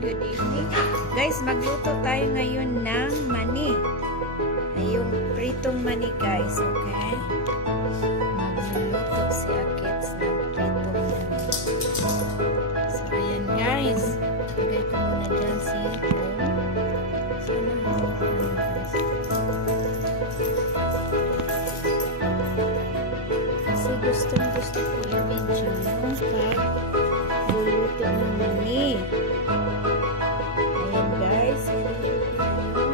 good evening. Guys, magluto tayo ngayon ng mani. Ay, yung pritong mani, guys, okay? Magluluto si Akits ng pritong mani. So, ayan, guys. Lagay ko muna dyan si sana hawak guys. Kasi gustong-gusto ko i-video yung luluto ng mani. Ayan guys, iluluto na yun.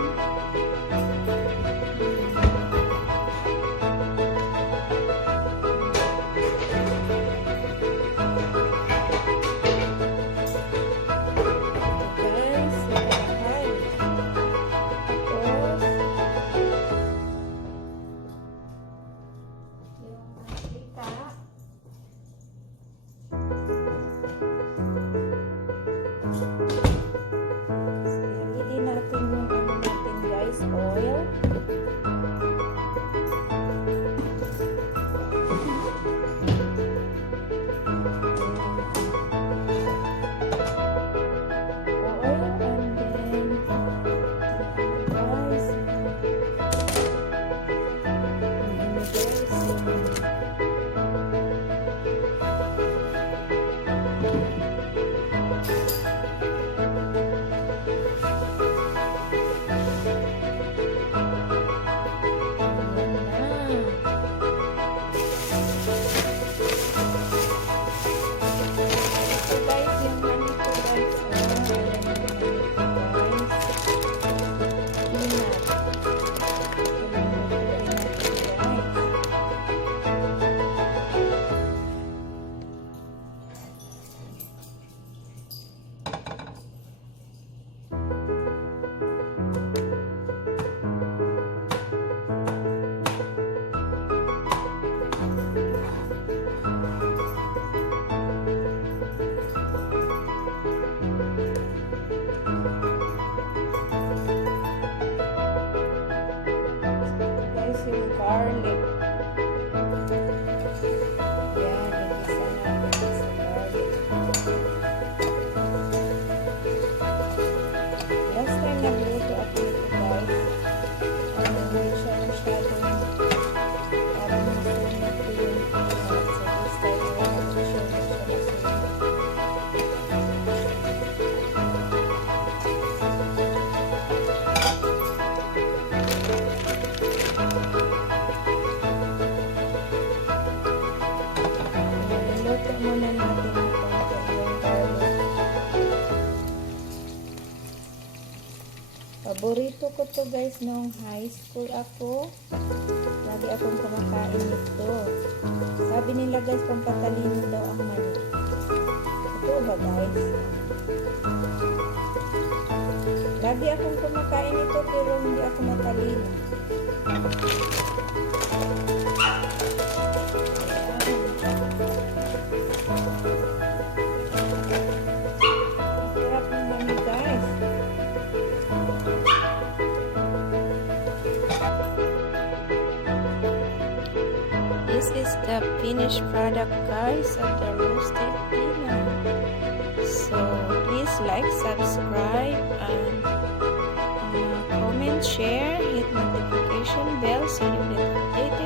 Guys, lahat. Tapos, yung mantika. Oil. Yung garlic. Yan, igisa natin sa garlic. Last time nagluto ako ito guys. Hindi siya masyadong parang masunod ko yung peanut. So this time I want to show na siya masunod. Luto muna natin yung garlic. Paborito ko to guys nung high school ako. Lagi akong kumakain nito. Sabi nila guys, pampatalino daw ang mani. Ito ba guys? Lagi akong kumakain nito pero hindi ako matalino. Sarap ng mani guys. This is the finished product guys of the roasted peanut. So please like, subscribe, and comment, share, hit notification bell so you get updated